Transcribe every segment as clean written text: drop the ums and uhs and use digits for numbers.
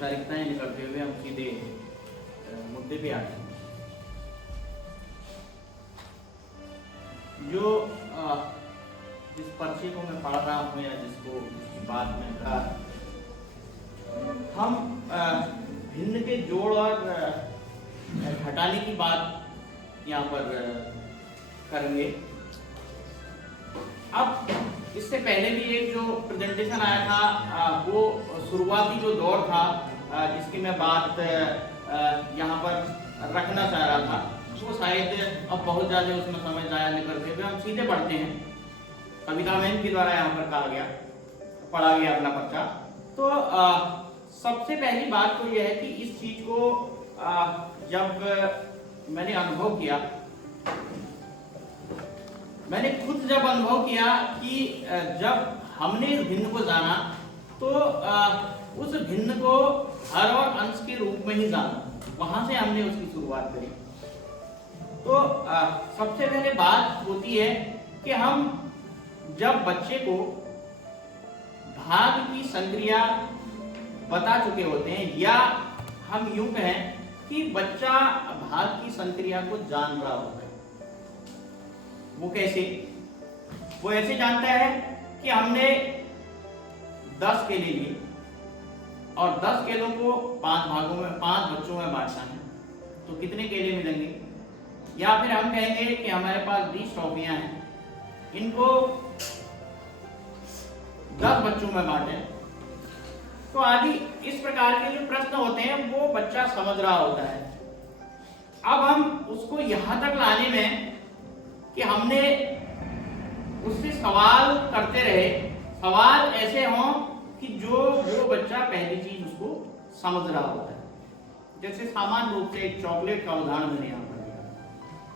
औपचारिकताएं नहीं करते हुए हम सीधे मुद्दे पे आते हैं। जो जिस पर्चे को मैं पढ़ रहा हूँ या जिसकी बात मैं कर रहा, हम भिन्न के जोड़ और घटाने की बात यहाँ पर करेंगे। अब इससे पहले भी एक जो प्रेजेंटेशन आया था वो शुरुआती जो दौर था जिसकी मैं बात यहाँ पर रखना चाह रहा था, वो शायद अब बहुत ज़्यादा उसमें समय जाया नहीं करते हुए हम सीधे पढ़ते हैं। कविता मैन के द्वारा यहाँ पर कहा गया, पढ़ा गया अपना पर्चा। तो सबसे पहली बात तो यह है कि इस चीज को जब मैंने अनुभव किया, मैंने खुद जब अनुभव किया कि जब हमने इस भिन्न को जाना तो उस भिन्न को हर और अंश के रूप में ही जाना, वहां से हमने उसकी शुरुआत करी। तो सबसे पहले बात होती है कि हम जब बच्चे को भाग की संक्रिया बता चुके होते हैं, या हम यूं कहें कि बच्चा भाग की संक्रिया को जान रहा होता है। वो कैसे? वो ऐसे जानता है कि हमने 10 केले लिए और 10 केलों को 5 भागों में, 5 बच्चों में बांटना है, तो कितने केले मिलेंगे? या फिर हम कहेंगे कि हमारे पास 20 टॉफियां हैं, इनको 10 बच्चों में बांटे। तो आदि इस प्रकार के जो प्रश्न होते हैं वो बच्चा समझ रहा होता है। अब हम उसको यहां तक लाने में कि हमने उससे सवाल करते रहे, सवाल ऐसे हों कि जो वो बच्चा पहली चीज उसको समझ रहा होता है। जैसे सामान्य रूप से एक चॉकलेट का उदाहरण मैंने यहाँ पर दिया,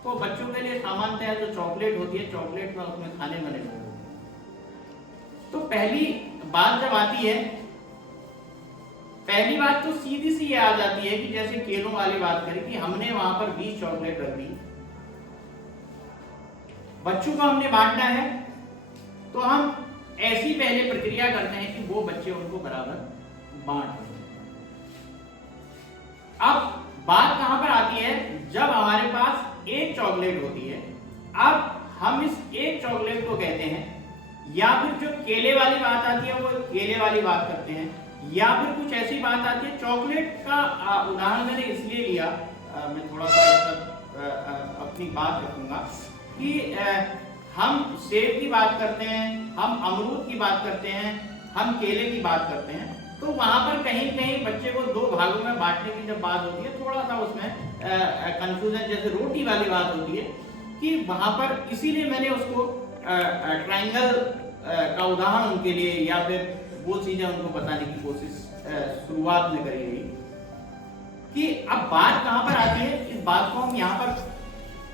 तो बच्चों के लिए सामान्यतः जो चॉकलेट होती है, चॉकलेट का उसमें खाने बने हुए होते हैं। तो पहली बात जब आती है, पहली बात तो सीधी सी ये आ जाती है कि जैसे केलों वाली बात करें कि हमने वहां पर 20 चॉकलेट रख दी, बच्चों को हमने बांटना है, तो हम ऐसी पहले प्रक्रिया करते हैं कि वो बच्चे उनको बराबर बांट दें। अब बात कहां पर आती है? जब हमारे पास एक चॉकलेट होती है, अब हम इस एक चॉकलेट को कहते हैं, या फिर जो केले वाली बात आती है वो केले वाली बात करते हैं, या फिर कुछ ऐसी बात आती है। चॉकलेट का उदाहरण मैंने इसलिए लिया, मैं थोड़ा सा अपनी बात रखूंगा कि हम सेब की बात करते हैं, हम अमरूद की बात करते हैं, हम केले की बात करते हैं, तो वहां पर कहीं कहीं बच्चे को 2 भागों में बांटने की जब बात होती है, थोड़ा सा उसमें कंफ्यूजन, जैसे रोटी वाली बात होती है कि वहां पर, इसीलिए मैंने उसको ट्रायंगल का उदाहरण उनके लिए या फिर वो चीजें उनको बताने की कोशिश शुरुआत में करी गई कि अब बात कहां पर आती है। इस बात को हम यहाँ पर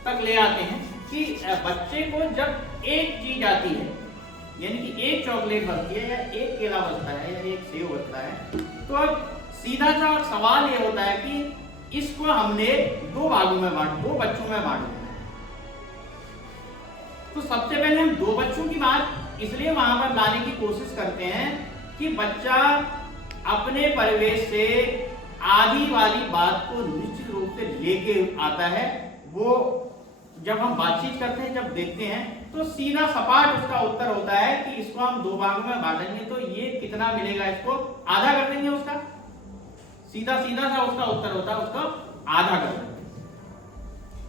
तक ले आते हैं कि बच्चे को जब एक चीज आती है, यानी कि एक चॉकलेट बनती है या एक केला बनता है या एक सेब बनता है, तो अब सीधा सा सवाल ये होता है कि इसको हमने 2 भागों में बांट, 2 बच्चों में बांट। तो सबसे पहले हम 2 बच्चों की बात इसलिए वहां पर लाने की कोशिश करते हैं कि बच्चा अपने परिवेश से आधी वाली बात को निश्चित रूप से लेके आता है। वो जब हम बातचीत करते हैं, जब देखते हैं, तो सीधा सपाट उसका उत्तर होता है कि इसको हम 2 भागों में बांटेंगे तो ये कितना मिलेगा, इसको आधा कर देंगे। उसका सीधा सा उसका उत्तर होता है, उसको आधा कर देंगे।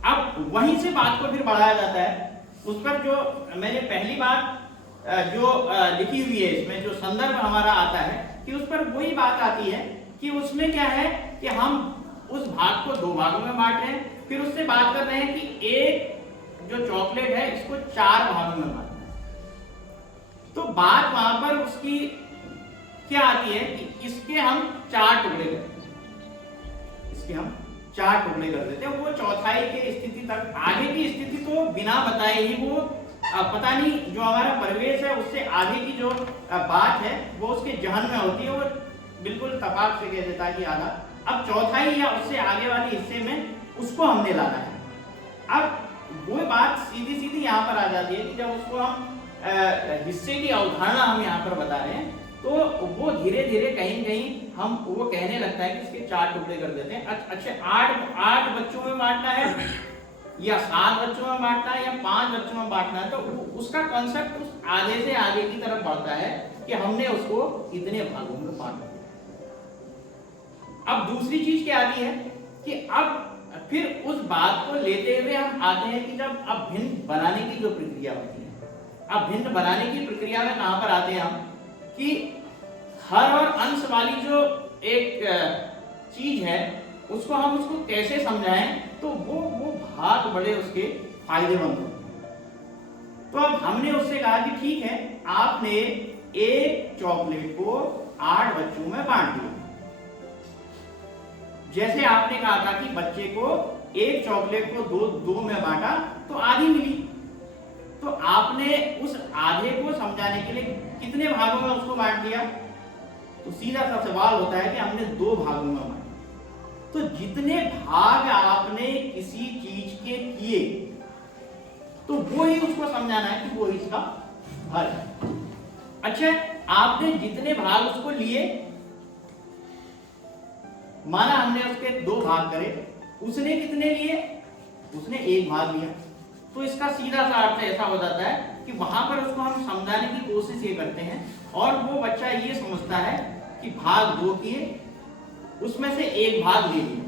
अब वहीं से बात को फिर बढ़ाया जाता है। उस पर जो मैंने पहली बात जो लिखी हुई है, इसमें जो संदर्भ हमारा आता है कि उस पर वही बात आती है कि उसमें क्या है कि हम उस भाग को 2 भागों में बांट रहे हैं, फिर उससे बात कर रहे हैं कि एक जो चॉकलेट है इसको 4 भागों में बांटना है। तो बात वहां पर उसकी क्या आती है कि इसके हम 4 टुकड़े करते हैं, इसके हम 4 टुकड़े कर देते हैं। वो चौथाई के स्थिति तक, आगे की स्थिति तो बिना बताए ही वो पता नहीं, जो हमारा परिवेश है उससे आगे की जो बात है वो उसके जहन में होती है, वो बिल्कुल तपाक से कह देता है कि आधा। अब चौथाई या उससे आगे वाले हिस्से में उसको हमने लाना है। अब वो बात सीधी यहाँ पर आ जाती है कि जब उसको हम हिस्से की अवधारणा हम यहाँ पर बता रहे हैं तो वो धीरे धीरे कहीं न कहीं हम वो कहने लगता है कि इसके 4 टुकड़े कर देते हैं। अच्छा 8 बच्चों में बांटना है या 7 बच्चों में बांटना है या 5 बच्चों में बांटना है, तो उसका कॉन्सेप्ट उस आधे से आगे की तरफ बढ़ता है कि हमने उसको इतने भागों में बांट दिया। अब दूसरी चीज क्या आती है कि अब फिर उस बात को लेते हुए हम आते हैं कि जब अब भिन्न बनाने की जो प्रक्रिया होती है, अब भिन्न बनाने की प्रक्रिया में कहां पर आते हैं हम कि हर और अंश वाली जो एक चीज है उसको हम उसको कैसे समझाएं तो वो भाग बड़े उसके फायदेमंद होते हैं। तो अब हमने उससे कहा कि ठीक है, आपने एक चॉकलेट को 8 बच्चों में बांट दिया। जैसे आपने कहा था कि बच्चे को एक चॉकलेट को दो में बांटा तो आधी मिली, तो आपने उस आधे को समझाने के लिए कितने भागों में उसको बांट दिया? तो सीधा सा सवाल होता है कि हमने 2 भागों में बांटा। तो जितने भाग आपने किसी चीज के किए तो वो ही उसको समझाना है कि वो इसका हल है। अच्छा, आपने जितने भाग उसको लिए, माना हमने उसके 2 भाग करे, उसने कितने लिए? उसने 1 भाग लिया। तो इसका सीधा सा अर्थ ऐसा हो जाता है कि वहां पर उसको हम समझाने की कोशिश ये करते हैं और वो बच्चा ये समझता है कि भाग 2 किए, उसमें से 1 भाग ले लिया।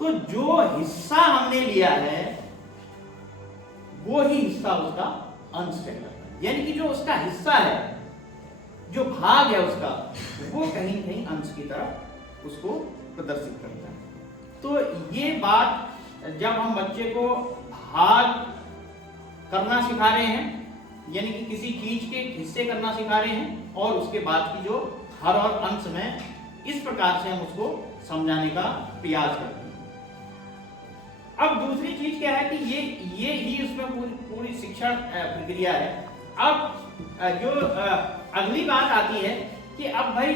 तो जो हिस्सा हमने लिया है वो ही हिस्सा उसका अंश कहलाता है। यानी कि जो उसका हिस्सा है, जो भाग है उसका, वो कहीं न कहीं अंश की तरफ उसको प्रदर्शित करता है। तो ये बात जब हम बच्चे को भाग करना सिखा रहे हैं, यानी कि किसी चीज के हिस्से करना सिखा रहे हैं, और उसके बाद की जो हर और अंश में, इस प्रकार से हम उसको समझाने का प्रयास करते हैं। अब दूसरी चीज क्या है कि ये ही उसमें पूरी शिक्षण प्रक्रिया है। अब जो अगली बात आती है कि अब भाई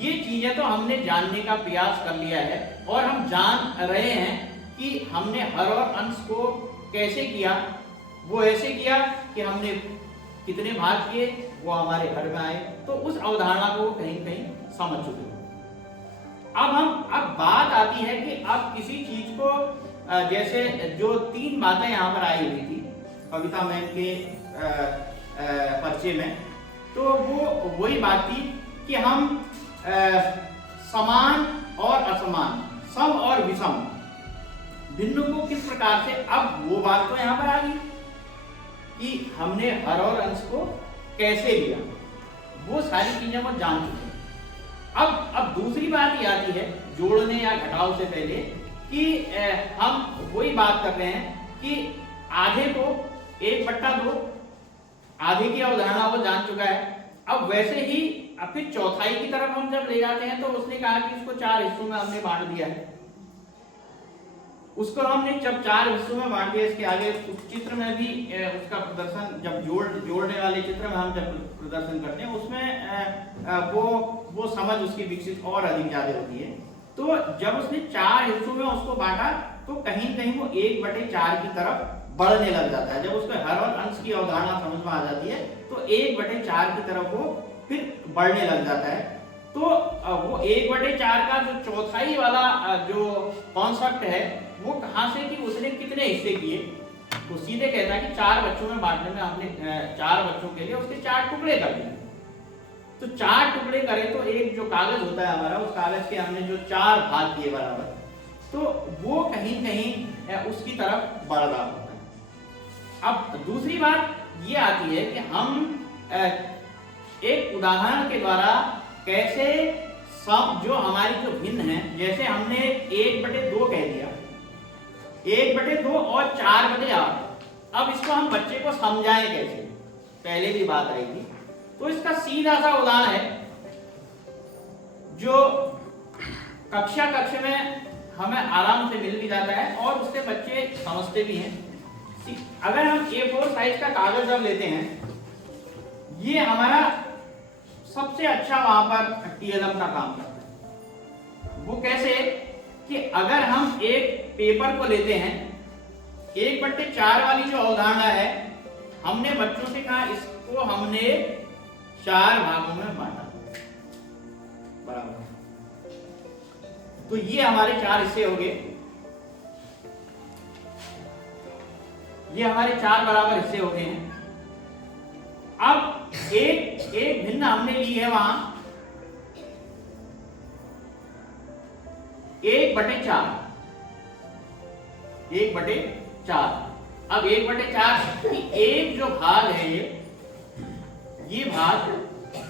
ये चीजें तो हमने जानने का प्रयास कर लिया है और हम जान रहे हैं कि हमने हर और अंश को कैसे किया। वो ऐसे किया कि हमने कितने भाग किए, वो हमारे घर में आए, तो उस अवधारणा को कहीं कहीं समझ चुके हो। अब बात आती है कि अब किसी चीज को जैसे जो 3 बातें यहाँ पर आई हुई थी कविता मैम के पर्चे में, तो वो वही बात थी कि हम समान और असमान, सम और विषम, भिन्न को किस प्रकार से, अब वो बात तो यहाँ पर आ गई कि हमने हर और अंश को कैसे लिया, वो सारी चीजें वो जान चुके हैं। अब दूसरी बात ये आती है जोड़ने या घटाव से पहले कि हम वही बात कर रहे हैं कि आधे को 1/2, आधे की अवधारणा वो जान चुका है। अब वैसे ही अब फिर चौथाई की तरफ हम जब ले जाते हैं तो उसने कहा कि इसको 4 हिस्सों में हमने बांट दिया है। उसको हमने जब 4 हिस्सों में बांट दिया, इसके आगे उस चित्र में भी उसका प्रदर्शन, जब जोड़ने वाले चित्र में हम जब प्रदर्शन करते हैं उसमें वो समझ उसकी विकसित और अधिक ज्यादा होती है। तो जब उसने 4 हिस्सों में उसको बांटा तो कहीं कहीं वो 1/4 की तरफ बढ़ने लग जाता है। जब उसको हर और अंश की अवधारणा समझ में आ जाती है तो 1/4 की तरफ वो फिर बढ़ने लग जाता है। तो वो 1/4 का जो चौथाई वाला जो कॉन्सेप्ट है वो कहां से कि उसने कितने हिस्से किए, तो सीधे कहता है कि 4 बच्चों में बांटने में हमने 4 बच्चों के लिए उसके 4 टुकड़े कर दिए। तो 4 टुकड़े करें तो एक जो कागज होता है हमारा, उस कागज के हमने जो 4 भाग किए बराबर, तो वो कहीं कहीं उसकी तरफ बढ़ता होता है। अब दूसरी बात ये आती है कि हम एक उदाहरण के द्वारा कैसे सब जो हमारी जो भिन्न है, जैसे हमने 1/2 कह दिया, 1/2 और 4/8, अब इसको हम बच्चे को समझाएं कैसे, पहले भी बात आई थी। तो इसका सीधा सा उदाहरण है जो कक्षा में हमें आराम से मिल भी जाता है और उससे बच्चे समझते भी हैं। अगर हम A4 साइज का कागज जब लेते हैं, ये हमारा सबसे अच्छा वहां पर TLM का काम करता है। वो कैसे कि अगर हम एक पेपर को लेते हैं, 1/4 वाली जो अवधारणा है, हमने बच्चों से कहा इसको हमने 4 भागों में बांटा, बराबर। तो ये हमारे 4 हिस्से हो गए, ये हमारे 4 बराबर हिस्से हो गए हैं। अब एक भिन्न हमने ली है वहां 1/4, 1/4। अब 1/4 एक जो भाग है ये भाग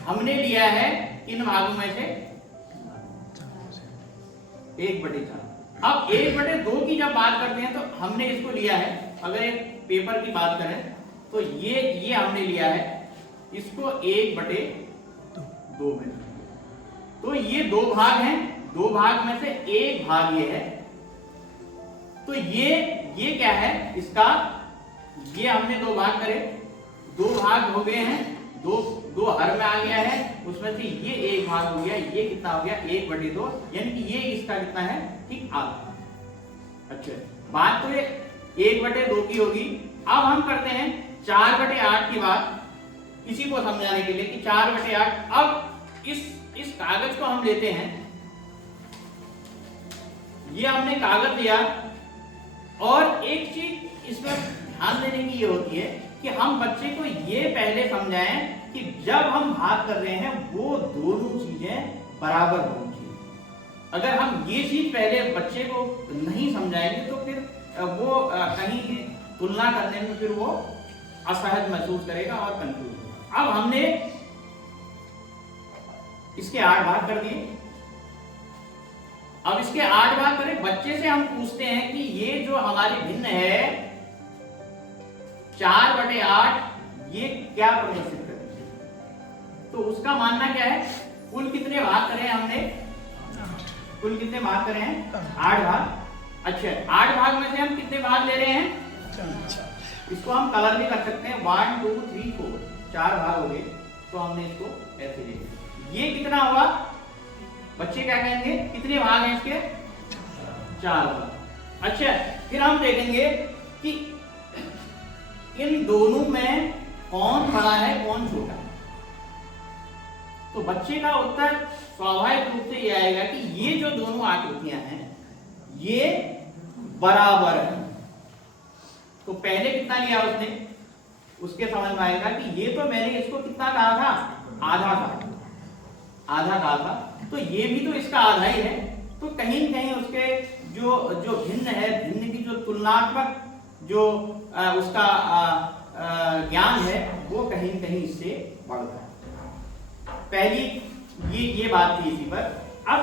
हमने लिया है इन भागों में से 1/4। अब 1/2 की जब बात करते हैं तो हमने इसको लिया है, अगर एक पेपर की बात करें तो ये हमने लिया है इसको 1/2 में। तो ये 2 भाग हैं, 2 भाग में से एक भाग ये है। तो ये क्या है इसका, ये हमने 2 भाग करे, 2 भाग हो गए हैं, 2 हर में आ गया है, उसमें से ये एक भाग हो गया, ये कितना हो गया 1/2, यानी कि ये इसका कितना है, ठीक आधा। अच्छा, बात तो ये 1/2 की होगी। अब हम करते हैं 4/8 की बात, इसी को समझाने के लिए कि 4/8। अब इस कागज को हम लेते हैं, ये हमने कागज लिया, और एक चीज इसमें ध्यान देने की ये होती है कि हम बच्चे को ये पहले समझाएं कि जब हम भाग कर रहे हैं वो दोनों चीजें बराबर होनी चाहिए। अगर हम ये चीज पहले बच्चे को नहीं समझाएंगे तो फिर वो कहीं तुलना करने में फिर वो असहज महसूस करेगा और कंफ्यूज होगा। अब हमने इसके 8 भाग कर दिए। अब इसके 8 भाग करें, बच्चे से हम पूछते हैं कि ये जो हमारी भिन्न है 4/8 ये क्या प्रदर्शित करती है, तो उसका मानना क्या है, कुल कितने भाग करे हमने, कुल कितने भाग करे हैं 8 भाग। अच्छा, 8 भाग में से हम कितने भाग ले रहे हैं, इसको हम कलर भी कर सकते हैं, 1 2 3 4 4 भाग हो गए। तो हमने इसको ऐसे ले लिया, ये कितना हुआ, बच्चे क्या कहेंगे कितने भाग हैं इसके, 4 भाग। अच्छा, फिर हम देखेंगे कि इन दोनों में कौन बड़ा है कौन छोटा है। तो बच्चे का उत्तर स्वाभाविक रूप से ये आएगा कि ये जो दोनों आकृतियां हैं ये बराबर है। तो पहले कितना लिया उसने, उसके समझ में आएगा कि ये तो मैंने इसको कितना कहा था, आधा कहा था, तो ये भी तो इसका आधा ही है। तो कहीं न कहीं उसके जो भिन्न है, भिन्न की जो तुलनात्मक जो उसका ज्ञान है वो कहीं न कहीं इससे बढ़ता है। पहली ये बात थी इसी पर। अब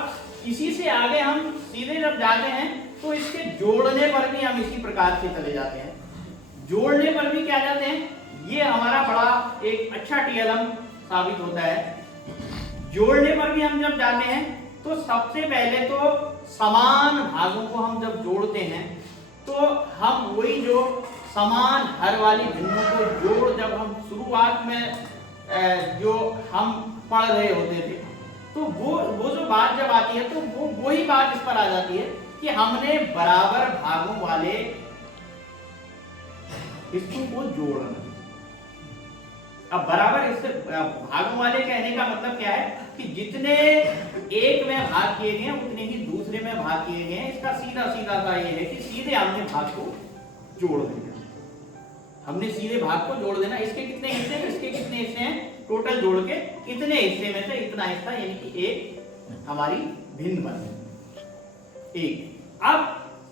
इसी से आगे हम सीधे जब जाते हैं तो इसके जोड़ने पर भी हम इसी प्रकार से चले जाते हैं। जोड़ने पर भी क्या जाते हैं, ये हमारा बड़ा एक अच्छा टीएलएम साबित होता है। जोड़ने पर भी हम जब जाते हैं तो सबसे पहले तो समान भागों को हम जब जोड़ते हैं तो हम वही जो समान हर वाली भिन्नों को जोड़, जब हम शुरुआत में जो हम पढ़ रहे होते थे तो वो जो बात जब आती है तो वही बात इस पर आ जाती है कि हमने बराबर भागों वाले हिस्सों को जोड़ना। अब बराबर हिस्से भागों वाले कहने का मतलब क्या है कि जितने एक में भाग किए गए उतने ही दूसरे में भाग किए गए हैं। इसका सीधा सा ये है कि सीधे हमने भाग को जोड़ देना, हमने सीधे भाग को जोड़ देना। इसके कितने हिस्से हैं, इसके कितने हिस्से हैं, टोटल जोड़ के इतने हिस्से में से इतना हिस्सा, यानी कि एक हमारी भिन्न बन गई। एक अब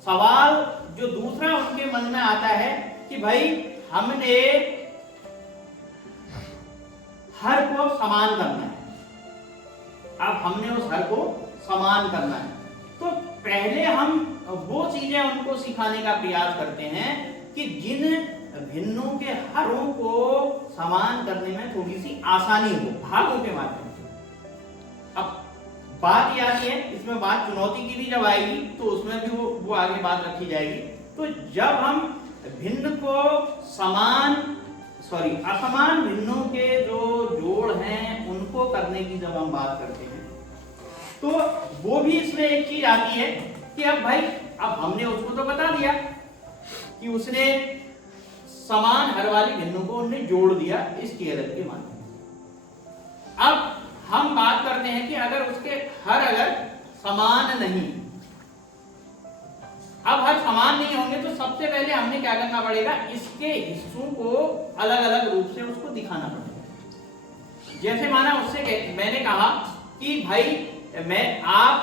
सवाल जो दूसरा उनके मन में आता है कि भाई हमने हर को समान करना है। अब हमने उस हर को समान करना है तो पहले हम वो चीजें उनको सिखाने का प्रयास करते हैं कि जिन भिन्नों के हरों को समान करने में थोड़ी सी आसानी हो भागों के माध्यम से। अब बात यह आती है, इसमें बात चुनौती की भी जब आएगी तो उसमें भी वो आगे बात रखी जाएगी। तो जब हम भिन्न को असमान भिन्नों के जो जोड़ हैं उनको करने की जब हम बात करते हैं तो वो भी इसमें एक चीज आती है कि अब भाई अब हमने उसको तो बता दिया कि उसने समान हर वाली भिन्नों को उन्हें जोड़ दिया इस टीएलएम के माध्यम से। हम बात करते हैं कि अगर उसके हर अगर समान नहीं, अब हर समान नहीं होंगे तो सबसे पहले हमने क्या करना पड़ेगा, इसके हिस्सों को अलग अलग रूप से उसको दिखाना पड़ेगा। जैसे माना उससे मैंने कहा कि भाई आप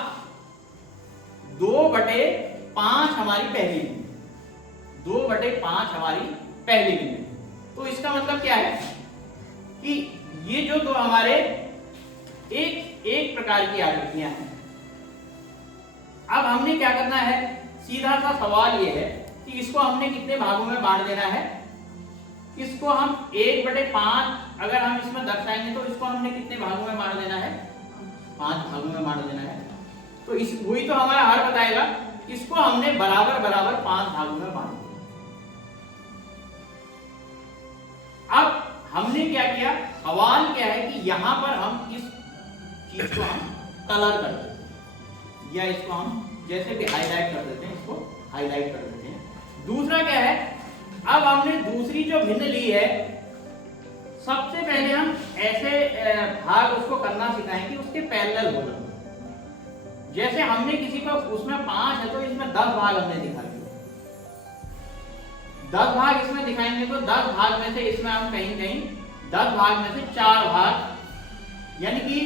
2/5 हमारी पहली बिंदु, 2/5 हमारी पहली बिंदु। तो इसका मतलब क्या है कि ये जो दो हमारे एक प्रकार की आकृतियां हैं। अब हमने क्या करना है, सीधा सा सवाल ये है कि इसको हमने कितने भागों में बांट देना है। इसको हम 1/5 अगर हम इसमें दर्शाएंगे तो इसको हमने कितने भागों में बांट देना है, 5 भागों में बांट देना है। तो इस वही तो हमारा हर बताएगा, इसको हमने बराबर बराबर 5 भागों में बांट दिया। अब हमने क्या किया, सवाल क्या है कि यहां पर हम इस चीज को हम कलर कर देते हैं, या इसको हम जैसे भी हाईलाइट कर देते हैं, इसको हाईलाइट कर देते हैं। दूसरा क्या है, अब हमने दूसरी जो भिन्न ली है, सबसे पहले हम ऐसे भाग उसको करना सिखाएं कि उसके पैरेलल हो जाए। जैसे हमने किसी को उसमें 5 है तो इसमें 10 भाग हमने दिखा दिए, 10 भाग इसमें दिखाएंगे तो 10 भाग में से इसमें हम कहीं 10 भाग में से 4 भाग, यानी कि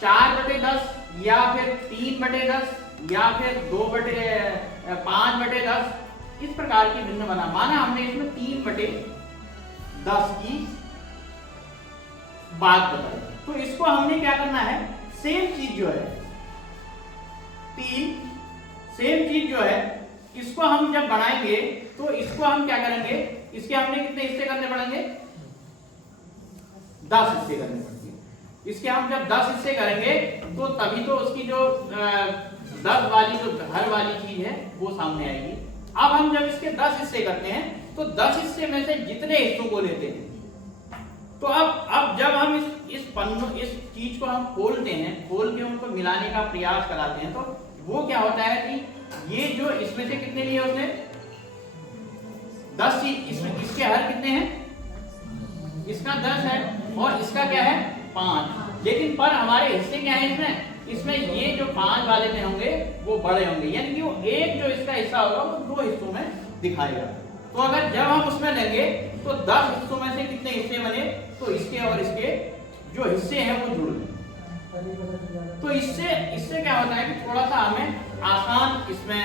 4/10 या फिर 3/10 या फिर 5/10 इस प्रकार की भिन्न बना। माना हमने इसमें 3/10 की बात बताई, तो इसको हमने क्या करना है, सेम चीज जो है, सेम चीज जो है, इसको हम जब बनाएंगे तो इसको हम क्या करेंगे, इसके हमने कितने हिस्से करने पड़ेंगे, 10 हिस्से करने पड़ेंगे। इसके हम जब 10 हिस्से करेंगे तो तभी तो उसकी जो 10 वाली जो हर वाली चीज है वो सामने आएगी। अब हम जब इसके 10 हिस्से करते हैं तो 10 हिस्से में से जितने हिस्सों को लेते हैं, तो अब जब हम इस चीज को हम खोलते हैं, खोल के उनको मिलाने का प्रयास कराते हैं, तो वो क्या होता है कि ये जो इसमें से कितने लिए उसने 10 चीज, इसके हर कितने हैं, इसका 10 है और इसका क्या है 5, लेकिन पर हमारे हिस्से क्या है इसमें ये जो 5 वाले में होंगे वो बड़े होंगे, यानी कि वो एक जो इसका हिस्सा होगा वो 2 हिस्सों में दिखाएगा। तो अगर जब हम उसमें लेंगे तो 10 हिस्सों में से कितने हिस्से बने, तो इसके और इसके जो हिस्से हैं वो जुड़ गए। तो इससे क्या होता है कि थोड़ा सा हमें आसान इसमें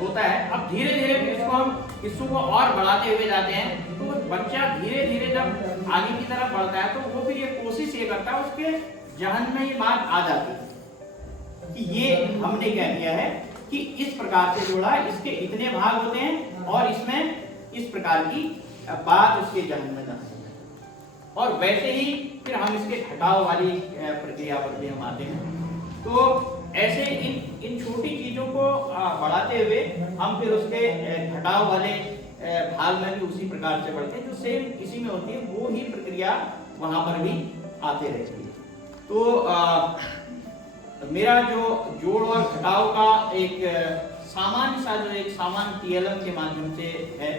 होता है। अब धीरे धीरे इसको हम हिस्सों को और बढ़ाते हुए जाते हैं, तो बच्चा धीरे धीरे जब आगे की तरफ बढ़ता है तो वो फिर ये कोशिश ये करता है, उसके जहन में ये बात आ जाती है कि ये हमने क्या किया है कि इस प्रकार से जोड़ा है, इसके इतने भाग होते हैं और इसमें इस प्रकार की बात उसके जहन में जाती है। और वैसे ही फिर हम इसके घटाव वाली प्रक्रिया पर भी हम आते हैं। तो ऐसे इन छोटी चीजों को बढ़ाते हुए हम फिर उसके घटाव वाले भाग में भी उसी प्रकार से बढ़ते हैं, जो सेम इसी में होती है, वो ही प्रक्रिया वहां पर भी आते रहती है। तो मेरा जो जोड़ और घटाव का एक सामान्य सा जो एक सामान्य TLM के माध्यम से है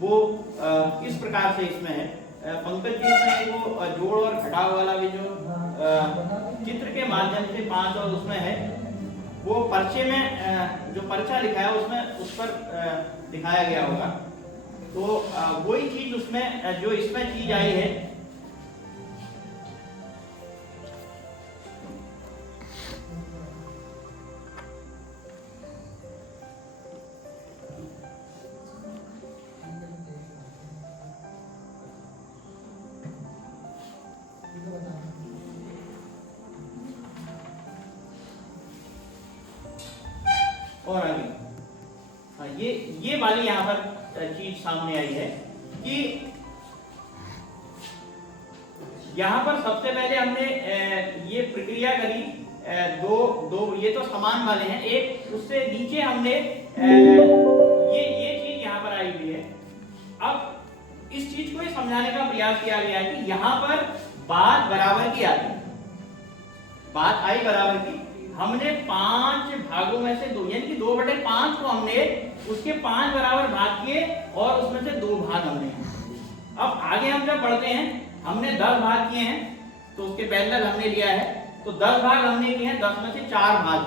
वो इस प्रकार से इसमें है। पंकज जी ने वो जोड़ और घटाव वाला भी जो चित्र के माध्यम से 5 और उसमें है, वो पर्चे में जो पर्चा लिखा है उसमें उस पर दिखाया गया होगा। तो वही चीज उसमें जो इसमें चीज आई है, और आगे ये वाली यहाँ पर चीज सामने आई है कि यहाँ पर सबसे पहले हमने ये प्रक्रिया करी, दो ये तो समान वाले हैं, एक उससे नीचे हमने ये चीज यहाँ पर आई हुई है। अब इस चीज को समझाने का प्रयास किया गया है कि यहाँ पर बात बराबर की आती है, बात आई बराबर की। हमने 5 भागों में से 2 यानी कि 2/5 को हमने उसके 5 बराबर भाग किए और उसमें से 2 भाग हमने। अब आगे हम जब बढ़ते हैं हमने 10 भाग किए हैं, तो उसके पैरेलल हमने लिया है, तो 10 भाग हमने किए हैं, 10 में से 4 भाग।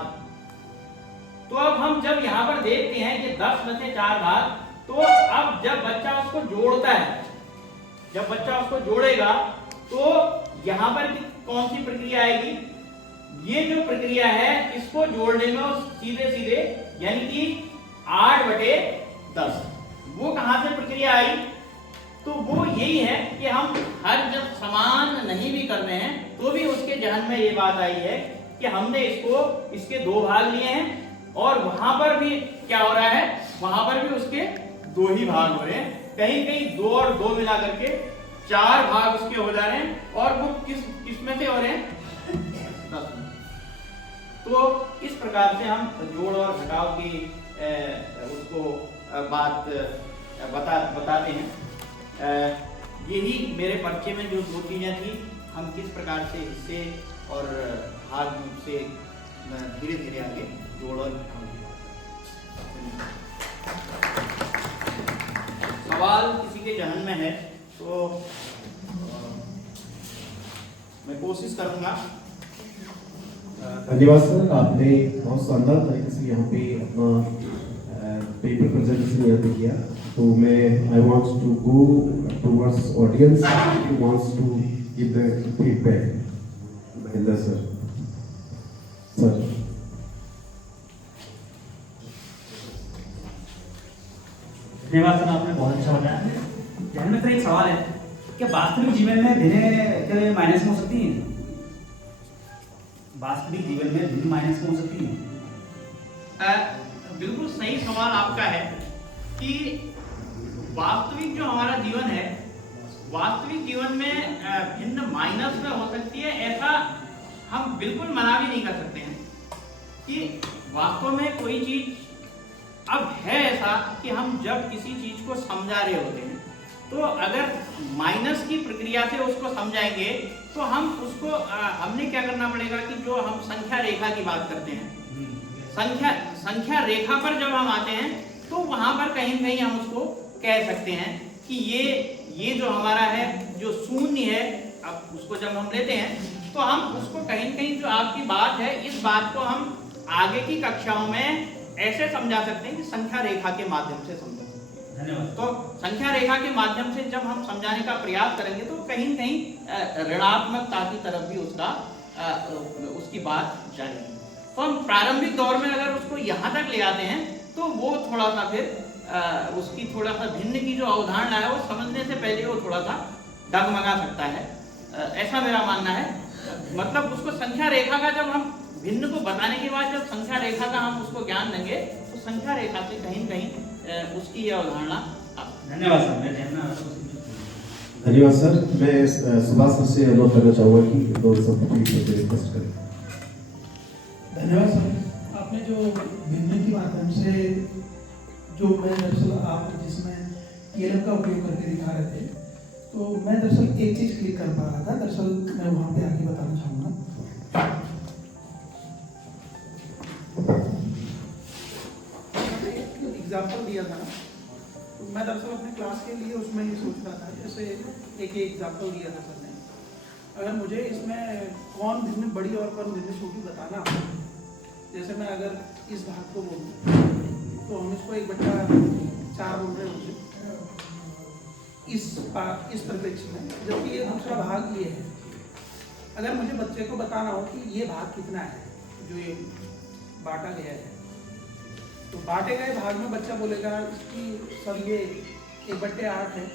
तो अब हम जब यहाँ पर देखते हैं कि 10 में से 4 भाग, तो अब जब बच्चा उसको जोड़ता है, जब बच्चा उसको जोड़ेगा तो यहाँ पर कौन सी प्रक्रिया आएगी? ये जो प्रक्रिया है इसको जोड़ने में सीधे सीधे यानी कि 8/10 वो कहां से प्रक्रिया आई? तो वो यही है कि हम हर जब समान नहीं भी कर रहे हैं तो भी उसके जहन में ये बात आई है कि हमने इसको इसके 2 भाग लिए हैं और वहां पर भी क्या हो रहा है, वहां पर भी उसके 2 ही भाग हो रहे हैं, कहीं कहीं 2 और 2 मिला करके 4 भाग उसके हो जा रहे हैं। और वो किस में से हो रहे हैं? 10 में। तो इस प्रकार से हम जोड़ और घटाव की उसको बात बताते हैं। यही मेरे पर्चे में जो 2 चीजें थी, हम किस प्रकार से हिस्से और भाग से धीरे धीरे आगे जोड़ और घटाव की बात। सवाल किसी के जहन में है तो मैं कोशिश करूंगा। धन्यवाद सर, आपने बहुत शानदार तरीके से यहाँ पे अपना पेपर प्रेजेंटेशन यहाँ पे किया। तो मैं I want to go towards audience who wants to give the feedback. Mahendra sir. धन्यवाद सर, आपने बहुत अच्छा बताया। जहन में तो एक सवाल है, क्या वास्तविक जीवन में भिन्न माइनस हो सकती है? वास्तविक जीवन में भिन्न माइनस हो सकती है? बिल्कुल सही सवाल आपका है कि वास्तविक जो हमारा जीवन है, वास्तविक जीवन में भिन्न माइनस में हो सकती है, ऐसा हम बिल्कुल मना भी नहीं कर सकते हैं कि वास्तव में कोई चीज अब है ऐसा कि हम जब किसी चीज को समझा रहे होते हैं तो अगर माइनस की प्रक्रिया से उसको समझाएंगे तो हम उसको हमने क्या करना पड़ेगा कि जो हम संख्या रेखा की बात करते हैं, संख्या रेखा पर जब हम आते हैं तो वहां पर कहीं कहीं हम उसको कह सकते हैं कि ये जो हमारा है जो शून्य है, अब उसको जब हम लेते हैं तो हम उसको कहीं कहीं जो आपकी बात है इस बात को हम आगे की कक्षाओं में ऐसे समझा सकते हैं कि संख्या रेखा के माध्यम से समझा सकते हैं। धन्यवाद। तो संख्या रेखा के माध्यम से जब हम समझाने का प्रयास करेंगे तो कहीं कहीं ऋणात्मकता की तरफ भी उसकी बात जाएगी। तो हम प्रारंभिक दौर में अगर उसको यहाँ तक ले आते हैं तो वो थोड़ा सा फिर उसकी थोड़ा सा भिन्न की जो अवधारणा है वो समझने से पहले वो थोड़ा सा डगमगा सकता है, ऐसा मेरा मानना है। मतलब उसको संख्या रेखा का जब हम भिन्न को बताने के बाद जब संख्या रेखा का हम उसको ज्ञान देंगे तो संख्या रेखा से कहीं कहीं उसकी यह अवधारणा। धन्यवाद सर। मैं धन्यवाद सर। मैं सुभाष सर से अनुरोध करना चाहूँगा कि दो शब्द रिक्वेस्ट करें। धन्यवाद सर। आपने जो भिन्न के माध्यम से जो मैं दरअसल आप जिसमें TLM का उपयोग करके दिखा रहे थे, तो मैं दरअसल एक चीज़ क्लिक कर पा रहा था। दरअसल मैं वहाँ पे आगे बताना चाहूँगा। एग्जाम्पल दिया था ना, तो मैं दरअसल अपने क्लास के लिए उसमें ये सोच रहा था, जैसे एक एग्जाम्पल दिया था सर ने, अगर मुझे इसमें कौन भिन्न बड़ी और कौन भिन्न छोटी बताना, जैसे मैं अगर इस भाग को बोलूँ तो हम इसको 1/4 बोल रहे होंगे इस परिप्रेक्ष्य में, जबकि ये दूसरा भाग ये है। अगर मुझे बच्चे को बताना हो कि ये भाग कितना है जो ये बांटा गया है, तो बांटे गए भाग में बच्चा बोलेगा कि सर ये 1/8 है,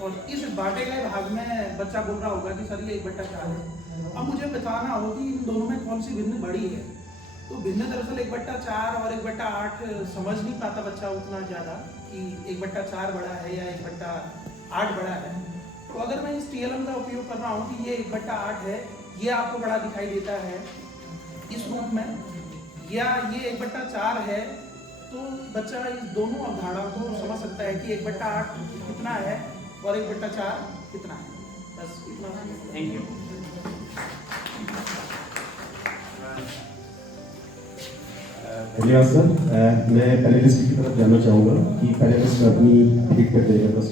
और इस बांटे गए भाग में बच्चा बोल रहा होगा कि सर ये 1/4 है। अब मुझे बताना हो कि इन दोनों में कौन सी भिन्न बड़ी है, तो भिन्न दरअसल 1/4 और 1/8 समझ नहीं पाता बच्चा उतना ज़्यादा कि 1/4 बड़ा है या 1/8 बड़ा है। तो अगर मैं इस TLM का उपयोग कर रहा हूँ कि ये 1/8 है, ये आपको बड़ा दिखाई देता है इस रूप में, या ये 1/4 है, तो बच्चा इस दोनों अवधारणा को समझ सकता है कि 1/8 कितना है और 1/4 कितना है। बस इतना। Thank you. धन्यवाद सर। मैं पैनलिस्ट की तरफ जाना चाहूँगा कि पैनलिस्ट अपनी फीडबैक देगा। बस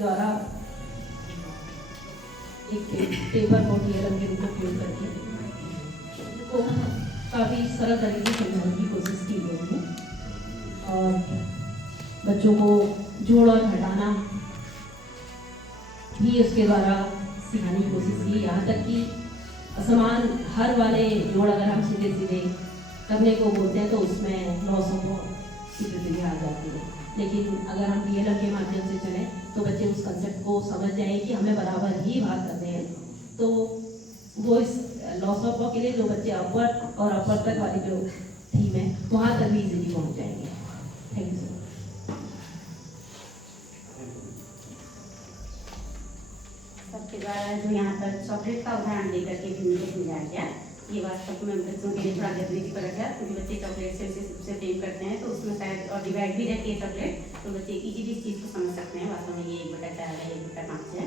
द्वारा एक पेपर को टीएलएम के रूप में प्रयोग करके को काफ़ी सरल तरीके से समझाने की कोशिश की गई है और बच्चों को जोड़ और घटाना भी उसके द्वारा सिखाने की कोशिश की। यहाँ तक कि असमान हर वाले जोड़ अगर हम सीधे सीधे करने को बोलते हैं तो उसमें लॉस ऑफ की प्रतिक्रिया आ जाती है, लेकिन अगर हम टीएलएम के माध्यम से चलें तो बच्चे उस कंसेप्ट को समझ जाएं कि हमें बराबर ही भाग करने हैं। तो वो इस लॉस ऑफ के लिए जो बच्चे अपवर्ड और अपर तक वाली जो थीम है वहाँ तक भी इजीली पहुँच जाएंगे। Thank you sir. सबके द्वारा जो यहाँ पर चॉकलेट का उदाहरण देकर के भी मुझे समझाया गया, ये वास्तव में बच्चों के लिए थोड़ा गतिविधि पर रखा, क्योंकि बच्चे चॉकलेट से उसे प्रेम करते हैं तो उसमें शायद और डिवाइड भी रहती है चॉकलेट, तो बच्चे इजीली इस चीज़ को समझ सकते हैं। वास्तव में ये 1/4 है, 1/5 है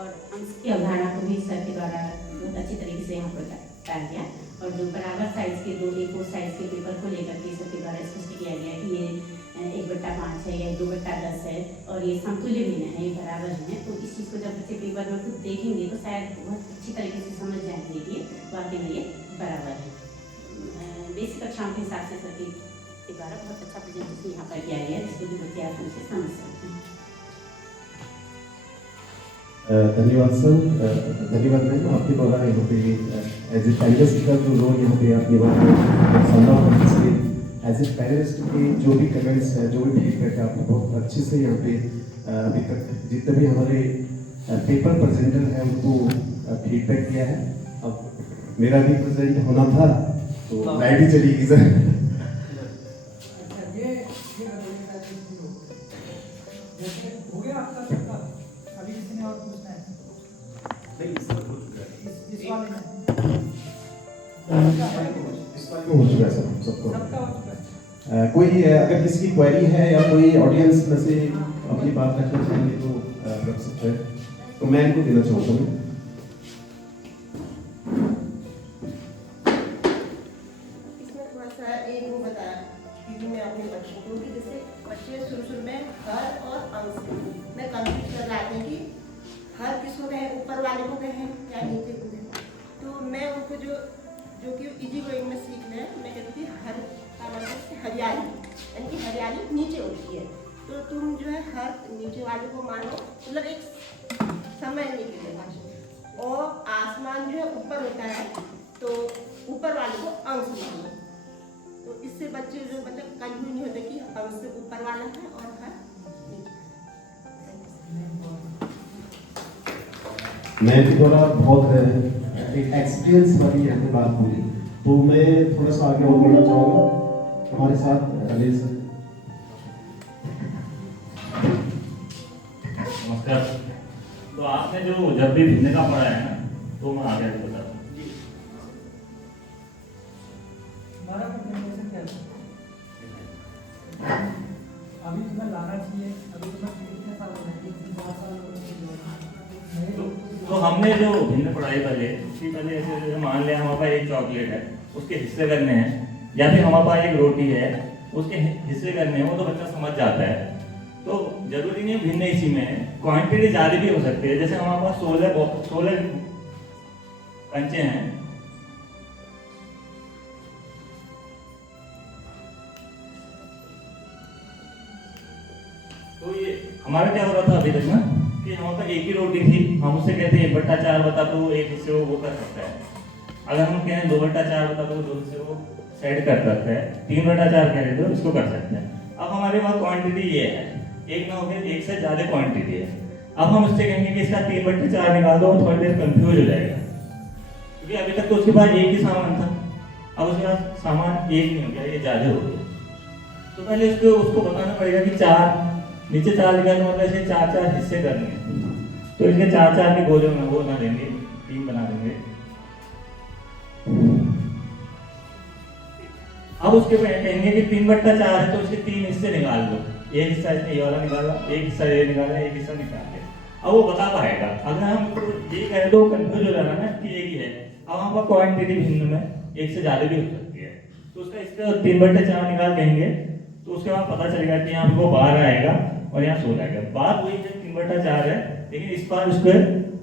और अंश की अवधारणा को भी सर के द्वारा बहुत अच्छी तरीके से यहाँ पर बताया गया। और जो बराबर साइज के दो A4 साइज के पेपर को लेकर के सर के द्वारा स्पष्ट किया गया कि ये 1/5 है या 2/10 है और ये समतुल्य भी नहीं है, ये बराबर है। तो इस चीज़ को जब बच्चे पेपर में खुद देखेंगे तो शायद बहुत अच्छी तरीके से समझ जाएंगे कि वाकई में ये बराबर है। बेसिक कक्षाओं के हिसाब से सर के द्वारा बहुत अच्छा प्रेजेंटेशन यहाँ पर किया गया है, जिसको भी बच्चे आसानी से समझ सकते हैं। धन्यवाद सर, धन्यवाद मैम। आपके द्वारा यहाँ पे एज ए पैनलिस्ट का जो रोल यहाँ पे आप निभा रहे हैं संभव इसलिए एज ए पैनलिस्ट के जो भी कमेंट्स है, जो भी फीडबैक है, आपने बहुत अच्छे से यहाँ पे अभी तक जितने भी हमारे पेपर प्रेजेंटर हैं उनको फीडबैक किया है। अब मेरा भी प्रेजेंट होना था तो लाइट ही चली सर। हो गया आपका सबका? अभी किसी ने और पूछना है? इस वाले में इस बार में हो चुका है सर सबको। सबका हो चुका है। कोई अगर किसी की क्वेरी है या कोई ऑडियंस में से अपनी बात रखना चाहेंगे तो रख सकते हैं, तो मैं इनको देना चाहता हूँ। इसमें थोड़ा सा एक वो बताया कि मैं अपने बच्चों को कि जैसे बच्चे शुरू में हर और अंश में कंफ्यूज कर रहे थे कि हर किसको कहें, ऊपर वाले को कहें या नीचे को कहें। तो मैं उनको जो कि इजी गोइंग में सीख रहे हैं, मैं कहती हूँ हर का मतलब हरियाली, यानी कि हरियाली नीचे होती है। तो तुम जो है हर नीचे वाले को मानो, मतलब एक समय निकलेगा। और आसमान जो है ऊपर होता है तो ऊपर वाले को अंश मानो। तो इससे बच्चे जो मतलब कंफ्यूज नहीं होते कि अंश से ऊपर वाला है और हर नीचे। मैं भी थोड़ा बहुत एक एक्सपीरियंस वाली यहाँ पे बात बोली, तो मैं थोड़ा सा आगे और बढ़ना चाहूँगा। हमारे साथ अनिल सर। नमस्कार। तो आपने जो जब भी भिन्न का पढ़ा है ना, तो मैं आगे बताता हूँ। हमारा प्रेजेंटेशन क्या था? अभी तुम्हें लाना चाहिए, अभी तुम्हें कितने साल हो गए? 3-4 साल हो गए। तो हमने जो भिन्न पढ़ाई पहले ऐसे मान लिया हमारे पास एक चॉकलेट है, उसके हिस्से करने हैं, या फिर हमारे पास एक रोटी है, उसके हिस्से करने हैं, वो तो बच्चा समझ जाता है। तो जरूरी नहीं भिन्न इसी में है, क्वांटिटी ज़्यादा भी हो सकती है। जैसे हमारे पास 16 कंचे हैं, तो ये हमारा क्या हो रहा था अभी तक ना कि हमारे पास एक ही रोटी थी, हम उससे कहते हैं 1/4 बता तो एक हिस्से वो कर सकता है। अगर हम कहें 2/4 बता तो 2 हिस्से वो सेट कर सकता है। 3/4 कह रहे तो इसको कर सकते हैं। अब हमारे पास क्वांटिटी ये है, एक ना हो गया, एक से ज़्यादा क्वांटिटी है। अब हम उससे कहेंगे कि इसका 3/4 निकाल दो, थोड़ी देर कंफ्यूज हो जाएगा, क्योंकि अभी तक तो उसके पास एक ही सामान था, अब उसके पास सामान एक नहीं हो गया, ये ज़्यादा हो गया। तो पहले उसको बताना पड़ेगा कि 4 नीचे 4 लिखा तो मतलब इसे 4 हिस्से करने हैं। तो इसके 4 के गोले में वो बना देंगे, 3 बना देंगे। अब उसके कहेंगे कि 3/4 है तो इसके 3 हिस्से निकाल दो, एक हिस्सा इसने ये वाला निकाला, एक हिस्सा ये निकाला, एक हिस्सा निकाल दिया। अब वो बता पाएगा। अगर हम ये कहें तो कंफ्यूज हो जाना ना कि एक ही है। अब हम क्वांटिटी भिन्न में एक से ज़्यादा भी हो सकती है, तो उसका इसका 3/4 निकाल देंगे, तो उसके बाद पता चलेगा कि यहाँ हमको 12 आएगा और यहाँ 16 आ गया। बात वही है 3/4 है, लेकिन इस बार उसको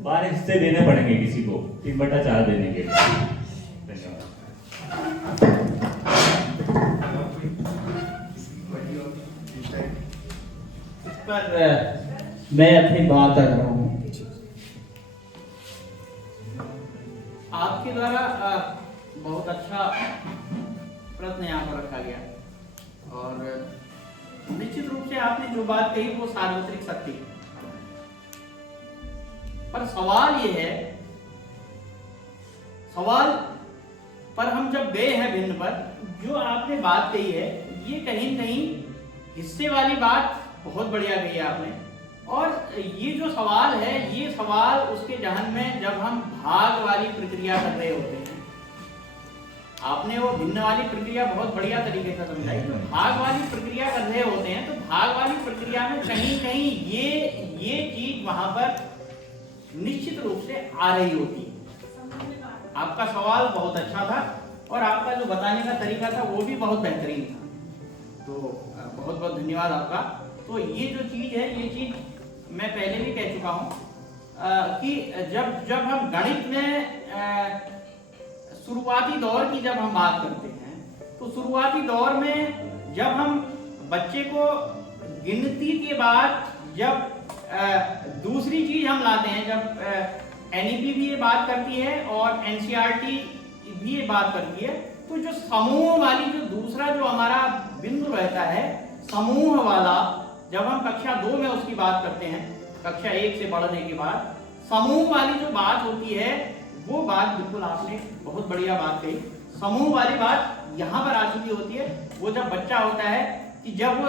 12 हिस्से देने पड़ेंगे किसी को 3/4 देने के लिए। धन्यवाद। इस पर मैं अपनी बात रख रहा हूँ। आपके द्वारा बहुत अच्छा प्रश्न यहाँ पर रखा गया और निश्चित रूप से आपने जो बात कही वो सार्वत्रिक सत्य है। पर सवाल ये है, सवाल पर हम जब गए हैं भिन्न पर, जो आपने बात कही है ये कहीं न कहीं हिस्से वाली बात बहुत बढ़िया कही है आपने। और ये जो सवाल है ये सवाल उसके जहन में जब हम भाग वाली प्रक्रिया कर रहे होते हैं, आपने वो भिन्न वाली प्रक्रिया बहुत बढ़िया तरीके से समझाई। तो भाग वाली प्रक्रिया कर रहे होते हैं तो भाग वाली प्रक्रिया में कहीं कहीं ये चीज वहां पर निश्चित रूप से आ रही होती है। आपका सवाल बहुत अच्छा था और आपका जो बताने का तरीका था वो भी बहुत बेहतरीन था, तो बहुत बहुत धन्यवाद आपका। तो ये जो चीज है ये चीज मैं पहले भी कह चुका हूँ कि जब हम गणित में शुरुआती दौर की जब हम बात करते हैं तो शुरुआती दौर में जब हम बच्चे को गिनती के बाद जब दूसरी चीज हम लाते हैं, जब एनईपी भी ये बात करती है और एनसीईआरटी भी ये बात करती है, तो जो समूह वाली जो दूसरा जो हमारा बिंदु रहता है समूह वाला, जब हम कक्षा 2 में उसकी बात करते हैं, कक्षा 1 से बढ़ने के बाद समूह वाली जो बात होती है वो बात बिल्कुल आपने बहुत बढ़िया बात कही। समूह वाली बात यहाँ पर आ चुकी होती है। वो जब बच्चा होता है कि जब वो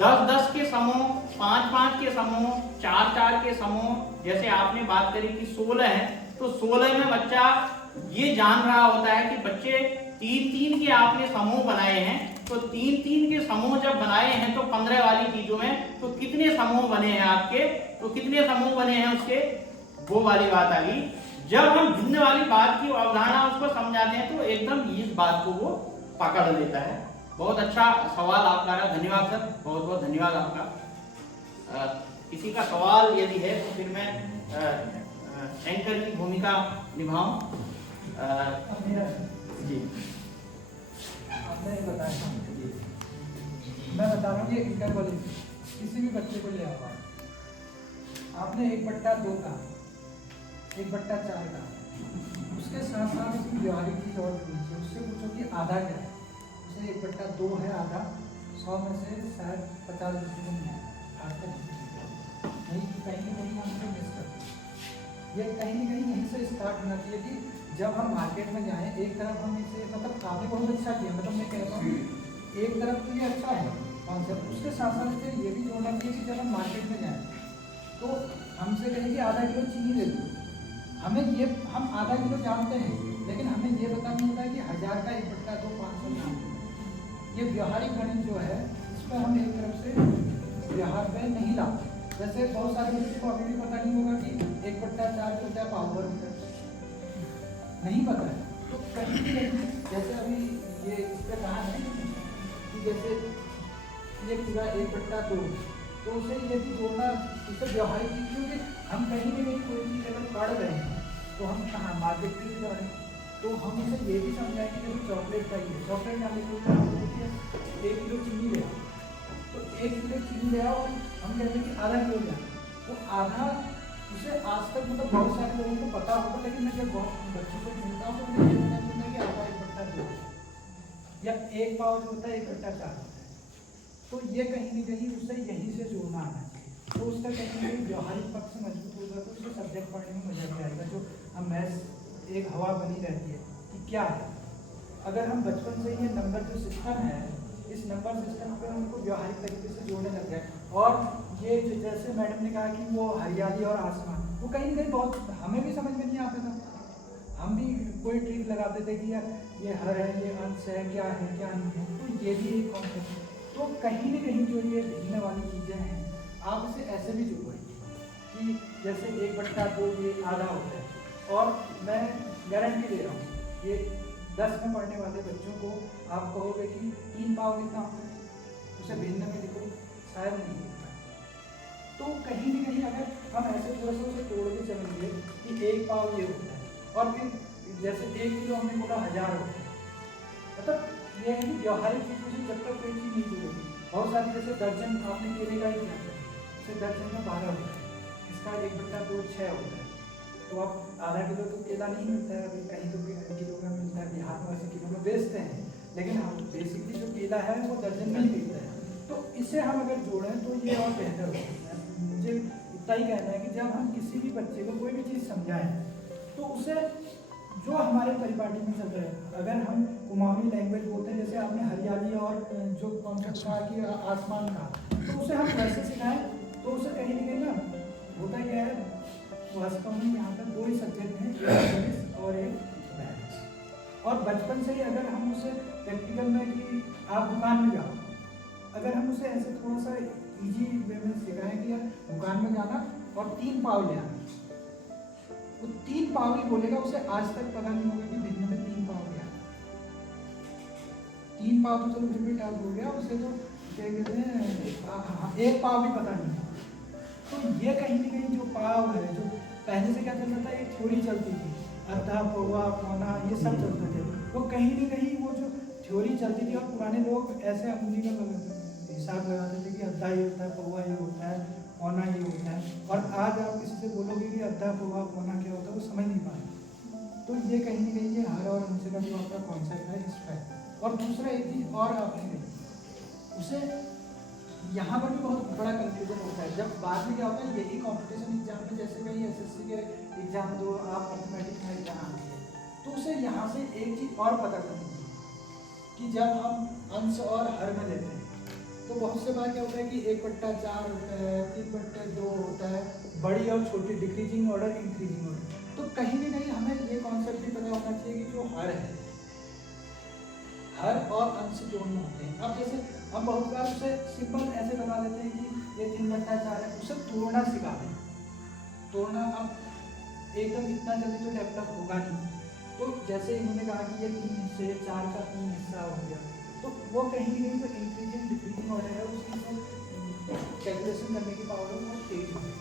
10-10 के समूह, 5-5 के समूह, 4-4 के समूह, जैसे आपने बात करी कि 16 है, तो 16 में बच्चा ये जान रहा होता है कि बच्चे 3-3 के आपने समूह बनाए हैं, तो 3-3 के समूह जब बनाए हैं तो 15 वाली चीजों में तो कितने समूह बने हैं आपके, तो कितने समूह बने हैं उसके, वो वाली बात आ गई। जब हम भिन्न वाली बात की अवधारणा उसको समझाते हैं तो एकदम इस बात को वो पकड़ लेता है। बहुत अच्छा सवाल आपका रहा, धन्यवाद सर, बहुत बहुत धन्यवाद आपका। किसी का सवाल यदि है तो फिर मैं एंकर की भूमिका निभाऊं। जी आपने बताया, मैं बता रहा हूँ ये इंटरवल किसी भी बच्चे को ले आओ, आपने 1/2 का 1/4 का, उसके साथ साथ उसकी व्यवहारिक चीज और पूछिए, उससे पूछो कि आधा क्या है, उसे 1/2 है आधा, 100 में से शायद 50 डिसीजन है, नहीं कहीं ना कहीं हमसे मिस करते। ये कहीं ना कहीं यहीं से स्टार्ट होना चाहिए कि जब हम मार्केट में जाएं, एक तरफ हम इसे मतलब आपने बहुत अच्छा किया, मतलब मैं कहता हूँ एक तरफ तो ये अच्छा है कॉन्सेप्ट, उसके साथ साथ फिर ये भी जोड़ना चाहिए कि जब हम मार्केट में जाएं तो हमसे कहें कि आधा किलो चीनी दे दो, हमें ये हम आधा किलो जानते हैं लेकिन हमें ये पता नहीं होता है कि 1000 का 1/2 500 ग्राम। ये व्यवहारिक गणित जो है इस पर हम एक तरफ से व्यवहार में नहीं लाते। जैसे बहुत सारे बच्चों को अभी भी पता नहीं होगा कि 1/4 को क्या पावर नहीं पता है, तो कहीं जैसे अभी ये इस पर कहा है कि जैसे ये पूरा 1/2 तो उसे ये भी जोड़ना, उसे व्यवहारिक चीज, क्योंकि हम कहीं भी नहीं कोई चीज अगर पढ़ रहे हैं तो हम कहाँ मार्केट में जा रहे हैं, तो हम उसे ये भी समझाएं कि जैसे चॉकलेट का ही है, चॉकलेट ना लेकर 1 किलो चीनी ले आओ, तो 1 किलो चीनी ले आओ, हम कहते हैं कि आधा किलो ले आओ, तो आधा उसे आज तक मतलब बहुत सारे लोगों को पता होगा, लेकिन मैं जब बहुत बच्चों को मिलता हूँ तो मुझे ये पता चलता है कि आधा 1/2 या 1 पाव जो होता है 1/4, तो ये कहीं ना कहीं उससे यहीं से जोड़ना आना चाहिए, तो उसका कहीं ना कहीं व्यवहारिक पक्ष से मजबूत होगा, तो उसको सब्जेक्ट पढ़ने में मजा भी आएगा। जो हम मैथ्स एक हवा बनी रहती है कि क्या है, अगर हम बचपन से ये नंबर जो सिस्टम है, इस नंबर सिस्टम पर उनको व्यवहारिक तरीके से जोड़ने लग जाए, और ये जैसे मैडम ने कहा कि वो हरियाली और आसमान, वो कहीं ना कहीं बहुत हमें भी समझ में नहीं आता था, हम भी कोई ट्रिक लगाते थे कि यार ये हर है, ये अंश है, क्या है क्या नहीं है, तो ये भी एक कॉन्सेप्ट है। तो कहीं ना कहीं जो ये भिन्न वाली चीज़ें हैं आप इसे ऐसे भी जोड़िए कि जैसे 1/2 ये आधा होता है, और मैं गारंटी दे रहा हूँ ये 10 में पढ़ने वाले बच्चों को आप कहोगे कि 3 पाव कितना होता है, उसे भिन्न में लिखो, शायद नहीं लिखता, तो कहीं ना कहीं अगर हम ऐसे थोड़ा सा उसे तोड़ के चलेंगे कि 1 पाव ये होता है और फिर जैसे 1 किलो हमने बोला 1000 होता है, मतलब ये है कि व्यवहारिक चीज़ों से जब तक कोई चीज़ नहीं जुड़ेगी। बहुत सारी जैसे दर्जन आपने केले का ही किया जैसे दर्जन में 12 होता है, इसका 1/2 6 होता है। तो अब आधा किलो तो केला नहीं मिलता है, अभी कहीं तो किलो में मिलता है, बिहार में वैसे किलो में बेचते हैं, लेकिन हम बेसिकली जो केला है वो दर्जन में ही बिकता है। तो इसे हम अगर जोड़ें तो ये और बेहतर होता है। मुझे इतना ही कहना है कि जब हम किसी भी बच्चे को कोई भी चीज़ समझाएं तो उसे जो हमारे परिपाटी में चल रहा है, अगर हम कुमाऊनी लैंग्वेज बोलते हैं, जैसे आपने हरियाली और जो कॉन्सेप्ट कहा कि आसमान का, तो उसे हम वैसे सिखाएं तो उसे कहीं ना कहीं ना होता क्या है, वास्तव में यहाँ पर 2 ही सब्जेक्ट हैं, एक और एक मैथ्स। और बचपन से ही अगर हम उसे प्रैक्टिकल में कि आप दुकान में जाओ, अगर हम उसे ऐसे थोड़ा सा इजी वे में सिखाएं कि यार दुकान में जाना और 3 पाव ले आना, वो 3 पाव ही बोलेगा, उसे आज तक पता नहीं होगा कि भिन्न में 3 पाव ले आना। 3 पाव तो चलो फिर भी टाइप हो गया, उसे तो क्या कहते हैं 1 पाव भी पता नहीं। तो ये कहीं ना कहीं जो पाव है, जो पहले से क्या चलता था, एक थ्योरी चलती थी, अद्धा पौवा पौना ये सब चलते थे, वो कहीं ना कहीं वो जो थ्योरी चलती थी और पुराने लोग ऐसे अंगुली का हिसाब लगाते थे कि अद्धा ये होता है, पौवा ये होता है, पौना ये होता है। और आज आप किसी से बोलोगे कि अद्धा पौवा पौना क्या होता है, वो समझ नहीं पाए। तो ये कहीं ना कहीं ये हर और अंश का जो आपका कॉन्सेप्ट है इस पर। और दूसरा एक चीज़ और आपने उसे यहाँ पर भी बहुत बड़ा कंफ्यूजन होता है। जब बाद में क्या होता है, यही कॉम्पिटिशन एग्जाम में जैसे कहीं SSC के एग्जाम दो, आप मैथमेटिक्स में एग्जाम आती है, तो उसे यहाँ से एक चीज़ और पता करनी है कि जब हम अंश और हर में लेते हैं तो बहुत से बार क्या होता है कि 1/4 होता है, 3/2 होता है, बड़ी और छोटी डिक्रीजिंग ऑर्डर, इंक्रीजिंग ऑर्डर। तो कहीं ना कहीं हमें ये कॉन्सेप्ट भी पता होना चाहिए कि जो हर है, हर और अंश दोनों होते हैं। अब जैसे हम बहुत बार उसे सिंपल ऐसे बता देते हैं कि ये 3/4 है, उसे तोड़ना सिखा दें। तोड़ना अब एकदम इतना जल्दी तो डेवलप होगा नहीं। तो जैसे इन्होंने कहा कि ये 3 हिस्से, 4 का 3 हिस्सा हो गया, तो वो कहीं ना कहीं जो इंक्रीजिंग डिक्रीजिंग ऑर्डर है उसकी जो कैलकुलेशन करने की पावर है वो तेज होगी।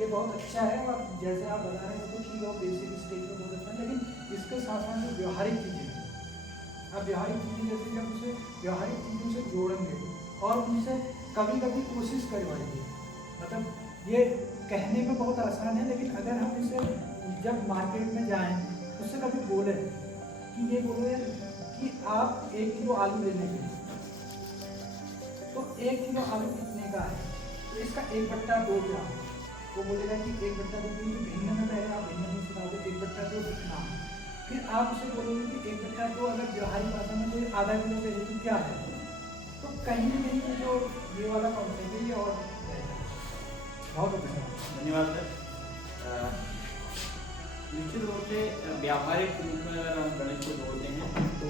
ये बहुत अच्छा है, और जैसे आप बता रहे हो तो ठीक है, बेसिक स्टेज पर बहुत अच्छा है, लेकिन इसके साथ साथ जो व्यवहारिक चीज़ें, अब व्यवहारिक चीज़ें जैसे जब उसे व्यवहारिक चीज़ों से जोड़ेंगे और उनसे कभी कभी कोशिश करवाएंगे, मतलब ये कहने में बहुत आसान है, लेकिन अगर हम इसे जब मार्केट में जाएं उससे कभी बोले कि ये बोले कि आप 1 किलो आलू लेने के लिए, तो 1 किलो आलू कितने का है, तो इसका 1/2 ग्राम, वो बोलेगा कि 1/2 क्योंकि भिन्न में पहले आप भिन्न नहीं सिखाओगे, 1/2 कितना, फिर आप उसे बोलोगे कि 1/2 अगर व्यवहारिक भाषा में कोई आधा किलो पे है तो क्या है। तो कहीं ना कहीं जो ये वाला कॉन्सेप्ट है ये और बहुत अच्छा। धन्यवाद सर। निश्चित रूप से व्यावहारिक रूप में अगर हम गणित को जोड़ते हैं तो